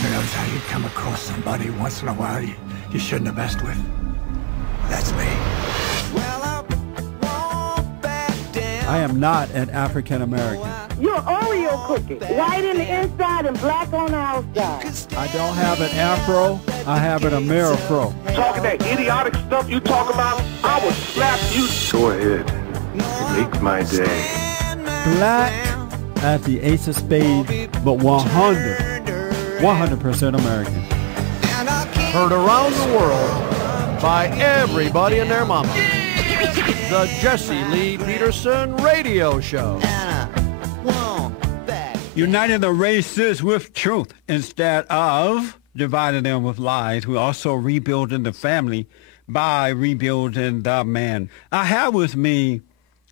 Who knows how you come across somebody once in a while you shouldn't have messed with. That's me. I am not an African American. You're an Oreo cookie, white in the inside and black on the outside. I don't have an afro, I have an Amerifro. Talking that idiotic stuff you talk about, I will slap you. Go ahead, make my day. Black as the ace of spades, but 100% American. Heard around the world by everybody and their mama. The Jesse Lee Peterson Radio Show. Uniting the races with truth instead of dividing them with lies. We're also rebuilding the family by rebuilding the man. I have with me,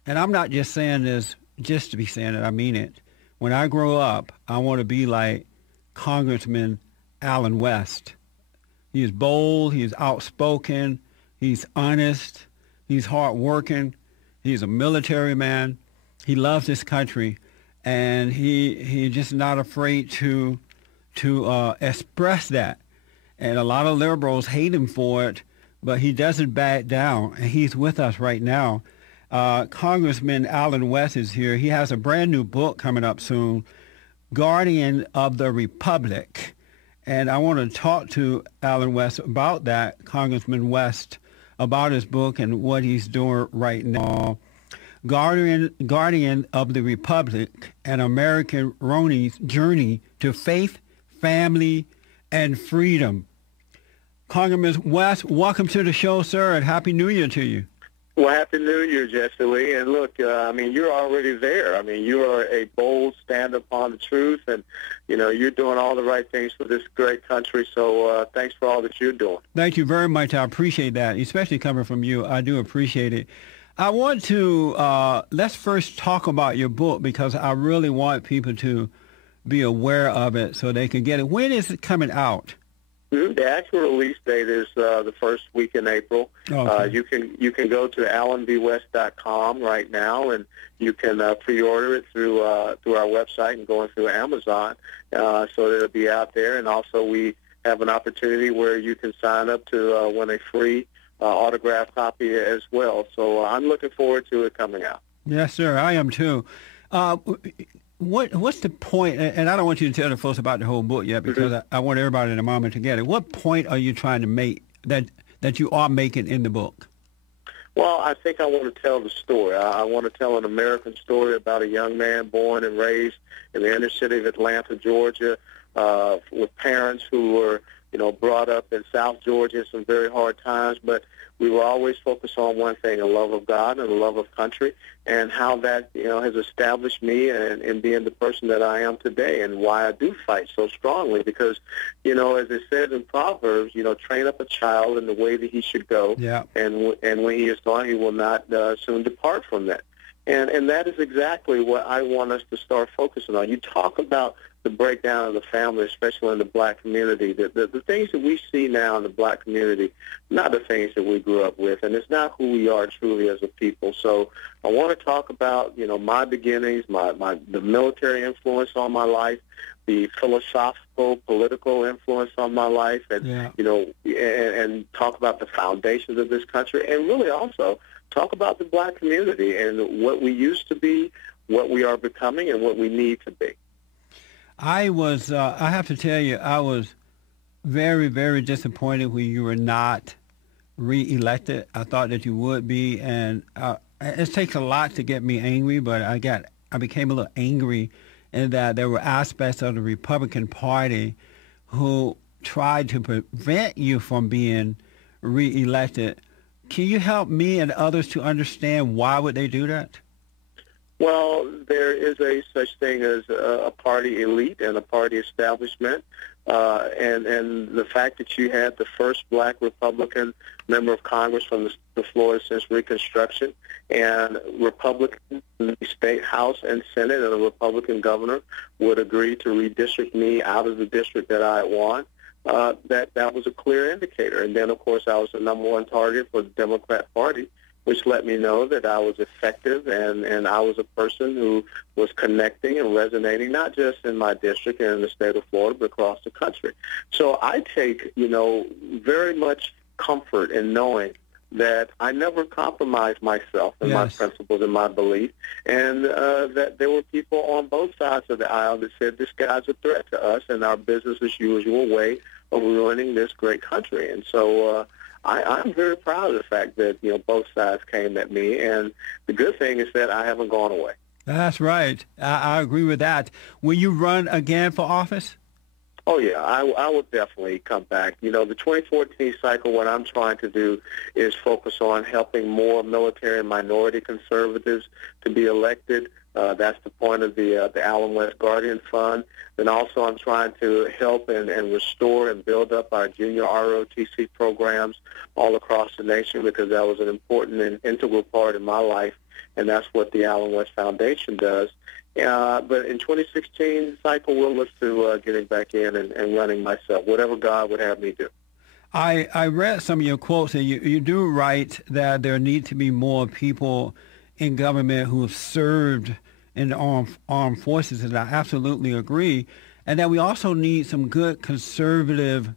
and I'm not just saying this just to be saying it, I mean it. When I grow up, I want to be like Congressman Allen West. He is bold, he is outspoken, he's honest, he's hardworking, he's a military man, he loves this country, and he's just not afraid to express that. And a lot of liberals hate him for it, but he doesn't back down, and he's with us right now. Congressman Allen West is here. He has a brand new book coming up soon, Guardian of the Republic. And I want to talk to Allen West about that, Congressman West, about his book and what he's doing right now. Guardian of the Republic, an American Roni's journey to faith, family, and freedom. Congressman West, welcome to the show, sir, and Happy New Year to you. Well, Happy New Year, Jesse Lee. And look, you're already there. I mean, you are a bold stand upon the truth, and, you're doing all the right things for this great country. So thanks for all that you're doing. Thank you very much. I appreciate that, especially coming from you. I do appreciate it. I want to, let's first talk about your book, because I really want people to be aware of it so they can get it. When is it coming out? The actual release date is the first week in April. Okay. You can go to allenbwest.com right now, and you can pre-order it through our website and going through Amazon, so that it'll be out there. And also, we have an opportunity where you can sign up to win a free autographed copy as well. So I'm looking forward to it coming out. Yes, sir. I am too. What's the point, and I don't want you to tell the folks about the whole book yet, because I want everybody in a moment to get it. What point are you trying to make that you are making in the book? Well, I think I want to tell the story. I want to tell an American story about a young man born and raised in the inner city of Atlanta, Georgia, with parents who were, brought up in South Georgia in some very hard times, but we were always focused on one thing, a love of God and a love of country, and how that, has established me in being the person that I am today, and why I do fight so strongly. Because, as it says in Proverbs, train up a child in the way that he should go, yeah. and when he is gone, he will not soon depart from that. And that is exactly what I want us to start focusing on. You talk about the breakdown of the family, especially in the black community. The things that we see now in the black community, not the things that we grew up with, and it's not who we are truly as a people. So I want to talk about, my beginnings, the military influence on my life, the philosophical, political influence on my life, and and talk about the foundations of this country, and really also talk about the black community and what we used to be, what we are becoming, and what we need to be. I have to tell you, I was very, very disappointed when you were not reelected. I thought that you would be, and it takes a lot to get me angry, but I became a little angry in that there were aspects of the Republican Party who tried to prevent you from being reelected. Can you help me and others to understand why would they do that? Well, there is a such thing as a party elite and a party establishment, and the fact that you had the first black Republican member of Congress from the Florida since Reconstruction, and Republicans in the state House and Senate, and a Republican governor would agree to redistrict me out of the district that I won. That was a clear indicator. And then, of course, I was the number one target for the Democrat Party which let me know that I was effective and I was a person who was connecting and resonating, not just in my district and in the state of Florida, but across the country. So I take, very much comfort in knowing that I never compromised myself and my principles and my belief, and that there were people on both sides of the aisle that said this guy's a threat to us and our business as usual way of ruining this great country. And so I'm very proud of the fact that, both sides came at me, and the good thing is that I haven't gone away. That's right. I agree with that. Will you run again for office? Oh, yeah, I would definitely come back. The 2014 cycle, what I'm trying to do is focus on helping more military and minority conservatives to be elected. That's the point of the Allen West Guardian Fund. Then also I'm trying to help and restore and build up our junior ROTC programs all across the nation, because that was an important and integral part of my life, and that's what the Allen West Foundation does. But in 2016 cycle, we'll look to getting back in and running myself, whatever God would have me do. I read some of your quotes, and you do write that there need to be more people in government who have served in the armed forces, and I absolutely agree, and that we also need some good conservative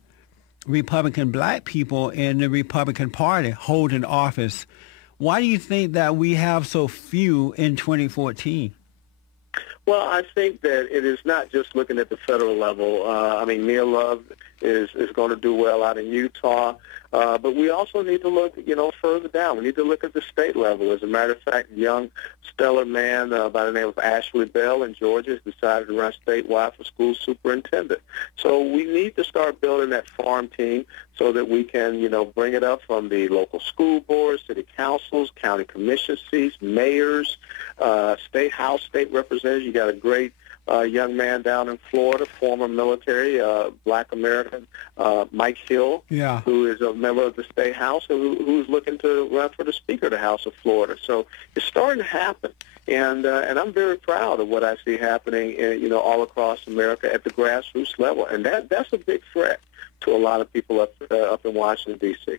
Republican black people in the Republican Party holding office. Why do you think that we have so few in 2014? Well, I think that it is not just looking at the federal level. Neil Love is going to do well out in Utah. But we also need to look, further down. We need to look at the state level. As a matter of fact, a young, stellar man by the name of Ashley Bell in Georgia has decided to run statewide for school superintendent. So we need to start building that farm team so that we can, bring it up from the local school boards, city councils, county commission seats, mayors, state house, state representatives. You got a great young man down in Florida, former military, black American, Mike Hill, who is a member of the state house and who's looking to run for the Speaker of the House of Florida. So it's starting to happen. And I'm very proud of what I see happening, all across America at the grassroots level. And that's a big threat to a lot of people up in Washington, D.C.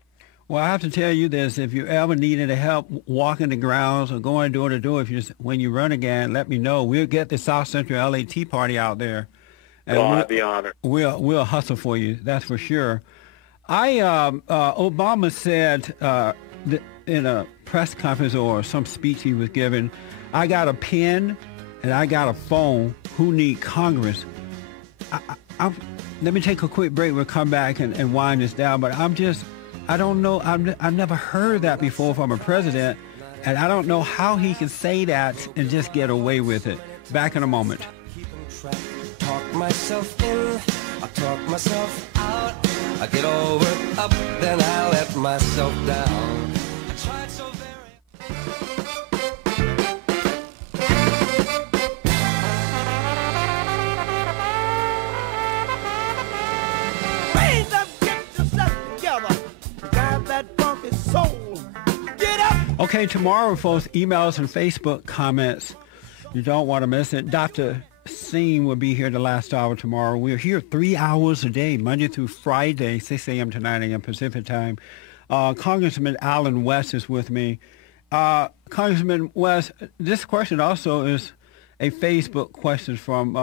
Well, I have to tell you this. If you ever needed help walking the grounds or going door to door, when you run again, let me know. We'll get the South Central LA Tea Party out there. And I'd be honored. We'll hustle for you, that's for sure. Obama said in a press conference or some speech he was giving, I got a pen and I got a phone. Who need Congress? Let me take a quick break. We'll come back and wind this down. But I don't know. I've never heard that before from a president, and I don't know how he can say that and just get away with it. Back in a moment. Talk myself in, I talk myself out. I get all worked up, then I let myself down. I tried so Okay, tomorrow, folks, emails and Facebook comments. You don't want to miss it. Dr. Singh will be here the last hour tomorrow. We're here 3 hours a day, Monday through Friday, 6 a.m. to 9 a.m. Pacific time. Congressman Allen West is with me. Congressman West, this question also is a Facebook question from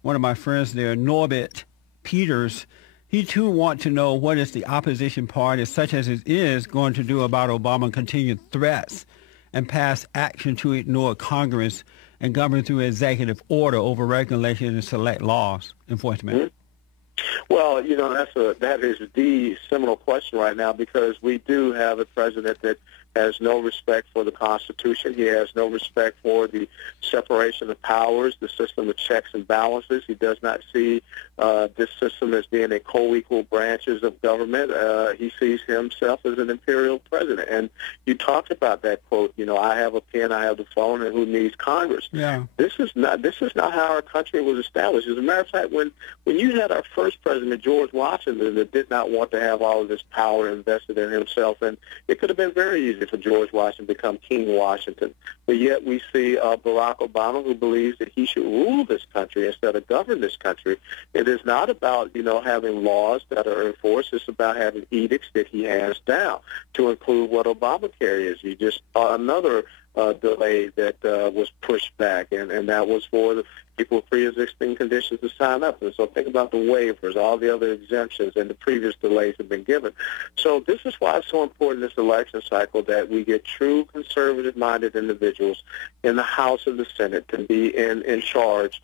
one of my friends there, Norbert Peters. He, too, wants to know what is the opposition party, such as it is, going to do about Obama's continued threats and pass action to ignore Congress and govern through executive order over regulation and select laws enforcement. Mm-hmm. Well, that is the seminal question right now, because we do have a president that has no respect for the Constitution. He has no respect for the separation of powers, the system of checks and balances. He does not see this system as being a co-equal branches of government. He sees himself as an imperial president. And you talked about that quote, I have a pen, I have the phone, and who needs Congress? Yeah. This is not how our country was established. As a matter of fact, when you had our first president, George Washington, that did not want to have all of this power invested in himself, and it could have been very easy opportunity for George Washington to become King Washington. But yet we see Barack Obama, who believes that he should rule this country instead of govern this country. It is not about, having laws that are enforced. It's about having edicts that he hands down, to include what Obamacare is. You just another delay that was pushed back, and that was for the people with pre-existing conditions to sign up. And so think about the waivers, all the other exemptions, and the previous delays have been given. So this is why it's so important this election cycle that we get true conservative-minded individuals in the House and the Senate to be in charge,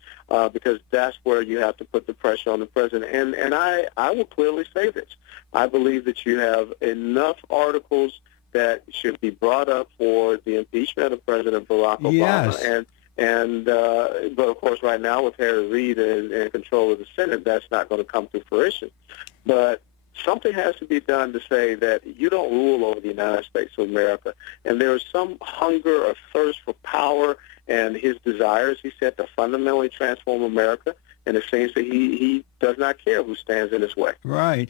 because that's where you have to put the pressure on the president. And I will clearly say this. I believe that you have enough articles that should be brought up for the impeachment of President Barack Obama. Yes. But of course, right now with Harry Reid in control of the Senate, that's not going to come to fruition. But something has to be done to say that you don't rule over the United States of America. And there is some hunger or thirst for power, and his desires, he said, to fundamentally transform America. And it seems that he does not care who stands in his way. Right.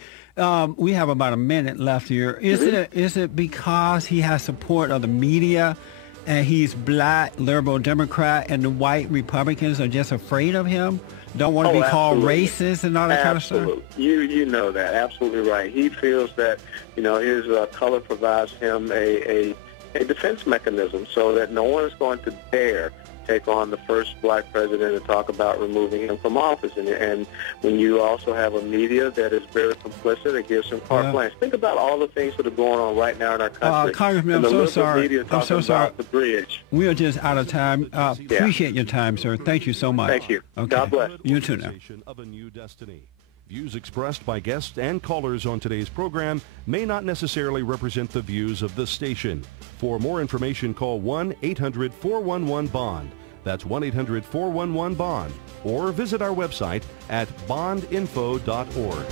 We have about a minute left here. Is it because he has support of the media, and he's black, liberal Democrat, and the white Republicans are just afraid of him? Don't want to be called racist and all that kind of stuff? You know that. Absolutely right. He feels that, his color provides him a defense mechanism so that no one is going to dare take on the first black president and talk about removing him from office. And when you also have a media that is very complicit, it gives him carte blanche. Think about all the things that are going on right now in our country. Congressman, I'm so sorry. I'm so sorry. The bridge. We are just out of time. Appreciate your time, sir. Thank you so much. Thank you. Okay. God bless. You too now. Of a new destiny. Views expressed by guests and callers on today's program may not necessarily represent the views of the station. For more information, call 1-800-411-BOND. That's 1-800-411-BOND. Or visit our website at bondinfo.org.